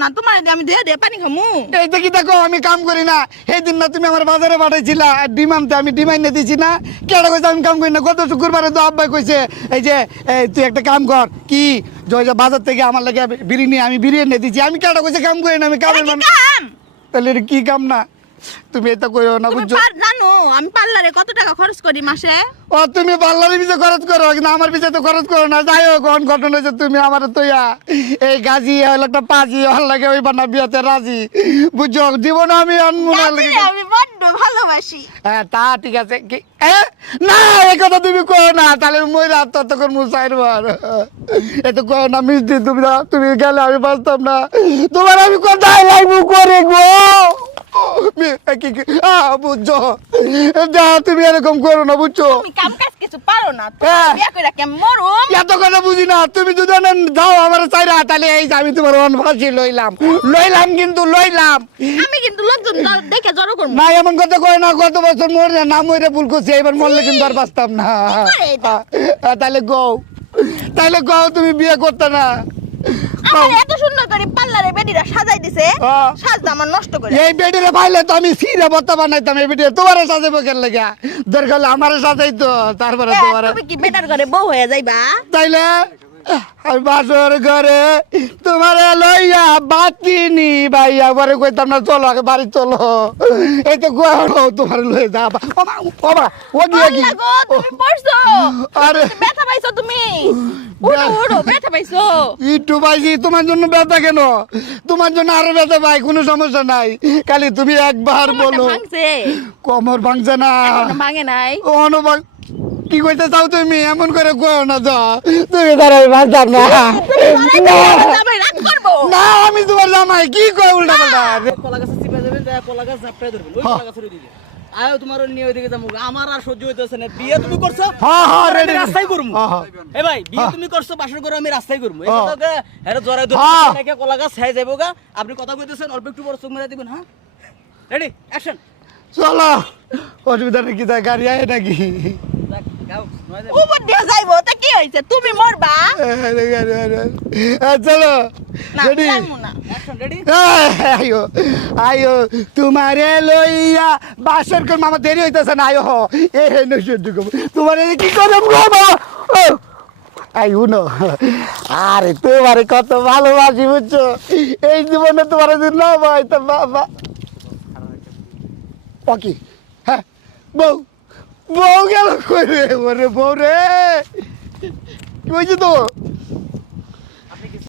না তোমার আমি ধুয়ে দিয়ে পানি খামু। এই দেখি দেখো আমি কাম করি না। এই দিন না তুমি আমার বাজারে পাঠাইছিলা আর ডিম আনতে আমি ডিম আইনে দিছি না। কেডা কইছে আমি কাম করি না? গত শুক্রবারে তো আব্বাই কইছে এই যে এই তুই একটা কাম কর। কি? জয় যে বাজার থেকে আমার লাগে বিরিয়ানি আমি বিরিয়ানি দিছি। আমি কেডা কইছে কাম করি না আমি কাম? তাহলে কি কাম না? তুমি এটা কইও না বুঝছ? জানো আমি পার্লারে কত টাকা খরচ করি মাসে? ও তুমি পার্লারের পিছে খরচ করো কিন্তু আমার পিছে তো খরচ করো না। যাই হোক কোন ঘটনা হয়েছে তুমি আমার তৈয়া। এই গাজি হলো একটা পাজি হল লাগে ওই বানা বিয়াতে রাজি। বুঝছ? জীবনে আমি আনব লাগে আমি বড্ড ভালোবাসি। হ্যাঁ তা ঠিক আছে। কি? না এই কথা তুমি কো না তাহলে মইরা ততক্ষণ মুসাইর বার এত কো না মিষ্টি তুমি তুমি গেলে আমি বাঁচতাম না। তোমার আমি কোথায় লাগবো করে গো? বুঝছ? যা তুমি এরকম করো না বুঝছ? তুমি কাম কাজ কিছু পারো না হ্যাঁ। তুমি বিয়া কইরা কেমন মরুম? এত কথা বুঝি না তুমি যদি যাও আমার চাইরা তাহলে এই আমি তোমার অনভাসি লইলাম। লইলাম কিন্তু লইলাম। আমি কিন্তু লোকজন দেখে জড়ো করব। না এমন কথা কয় না গত বছর মরে না মরে ভুল করছি এবার মরলে কিন্তু আর বাঁচতাম না। তাহলে গও। তাহলে গও তুমি বিয়ে করতে না। এত সুন্দর করে পার্লারে বেডিরা সাজাই দিছে। সাজ সাজটা আমার নষ্ট করে। এই বেডিরে পাইলে তো আমি সিরে বত্তা বানাইতাম এই বেডিরে। তোমারে সাজাবো কেন লেগে? দরকার হলে আমার সাজাই তো তারপরে এ, তোমার। তুমি কি বেটার বউ হয়ে যাইবা? তাইলে? আমি বাসর ঘরে তোমার লইয়া বাতিনি ভাইয়া কইতাম না চলো আগে বাড়ি চলো। এই তো গোয়াও তোমার লয়ে যা ও গিয়ে কি তুমি পড়ছো? আরে। ব্যথা পাইছো তুমি? উড়ো উড়ো ব্যথা পাইছো? একটু পাইছি তোমার জন্য ব্যথা কেন? তোমার জন্য আরও ব্যথা পাই কোনো সমস্যা নাই। খালি তুমি একবার বলো। কোমর ভাঙছে না। ভাঙে নাই। অনুভাগ কি কইতে চাও তুমি? এমন করে কো না যা। তুমি তার আমি বাঁচতাম না। না। আমি তোমার জামাই কি কয় উল্টা পাল্টা? কলা গাছে চিপে যাবেন কলা গাছ ঝাপটাই ধরবেন ওই কলা গাছের ওইদিকে। আয়ো তোমার নিয়ে ওইদিকে যাব। আমার আর সহ্য হইতেছে না। বিয়ে তুমি করছ হ্যাঁ হ্যাঁ আমি রেডি রাস্তায় করব হ্যাঁ, হ্যাঁ। এ ভাই বিয়ে তুমি করছ বাসর করে আমি রাস্তায় করব হ্যাঁ। এটা জরাই হ্যাঁ। ধরে কলা গাছ ছাই যাব গা। আপনি কথা কইতেছেন অল্প একটু বড় চোখ মেরে দিবেন হ্যাঁ? রেডি অ্যাকশন চলো। অসুবিধা নাকি তাই গাড়ি আয় নাকি। উপর দিয়ে যাইবো তা কি হয়েছে তুমি মরবা। আহ, চলো। রেডি আয়ো আয়ো তোমারে লইয়া বাসর কর মামা দেরি হইতাছে না আয়ো এ হে ন সহ্য তোমারে কি করে বাবা আইউ ন আরে তোমারে কত ভালোবাসি বুঝছ? এই জীবনে তোমার যদি না ভাই তো বাবা ওকে হ্যাঁ বউ। বউ গেল কই রে? বউ রে! কি তো